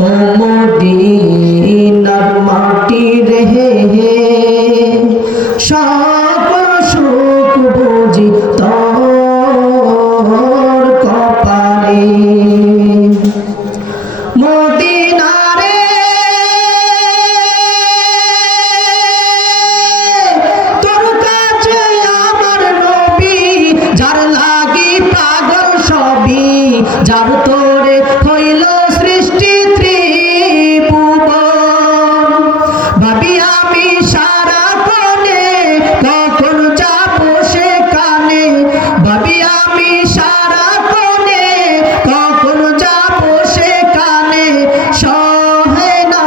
ও মদিনার মাটি রে সকল সুখ বুঝি তোর কপালে মদিনা রে তোর কাছে আমার নবী যার লাগি পাগল সবই যার তোরে হইল সৃষ্টি ত্রিভুবন ভাবি আমি সারা কোণে কখন যাবো সেখানে ভাবি আমি সারা কোণে কখন যাবো সেখানে সহে না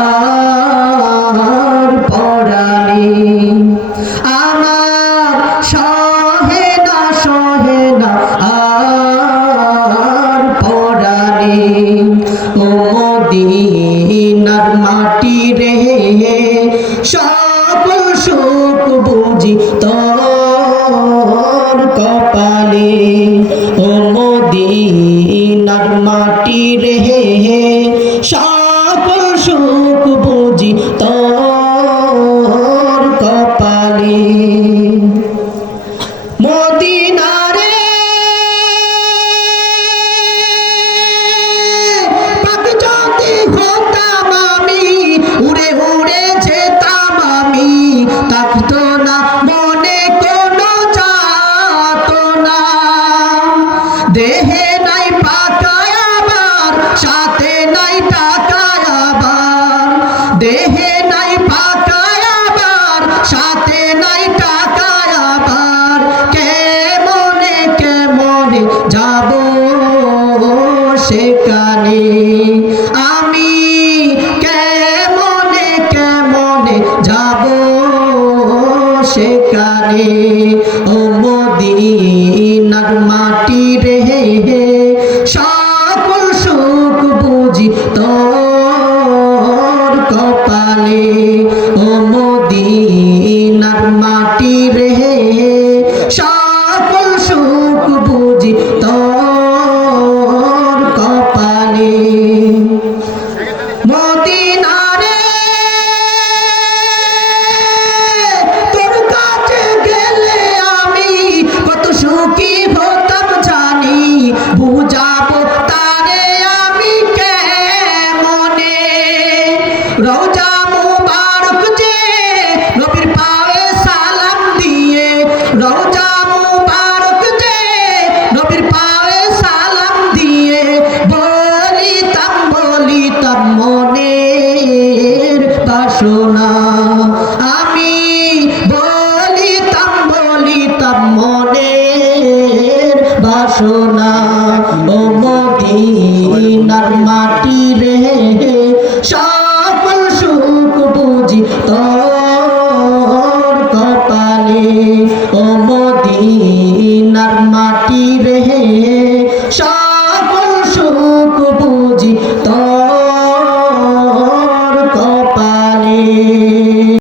আর পরাণে আমার সহে না আর পরাণে ও মদিনার মাটি রে সকল সুখ বুঝি তোর কপালে ও মদিনার মাটি রে সকল সুখ বুঝি তোর কপালে মদিনা রে পাক যদি হতাম আমি উড়ে উড়ে যেতাম আমি থাকতো না মনে কোনো যাতনা দেহে নাই পাকায় আবার সাথে নাই টাকায় আবার দেহে নাই পাকায় আবার সাথে নাই টাকায় আবার কেমনে যাব সেখানে আমি কেমনে যাব সেখানে ও মদিনার মাটি রে সকল সুখ বুঝি তোর কপালে ও মদিনার মাটি রে সকল সুখ বুঝি তোর কপালে মদিনা রে তোর কাছে গেলে আমি কত সুখী হতাম জানি বুঝাবো তারে আমি কেমনে রওজা মুবারক যে নবীর পায়ে সালাম দিয়ে রওজা মুবারক যে নবীর পায়ে সালাম দিয়ে বলিতাম মনের বাসনা আমি বলিতাম মনের বাসনা ও মদিনার মাটি রে সকল সুখ বুঝি তোর কপালে ও মদিনার মাটি রে সকল সুখ বুঝি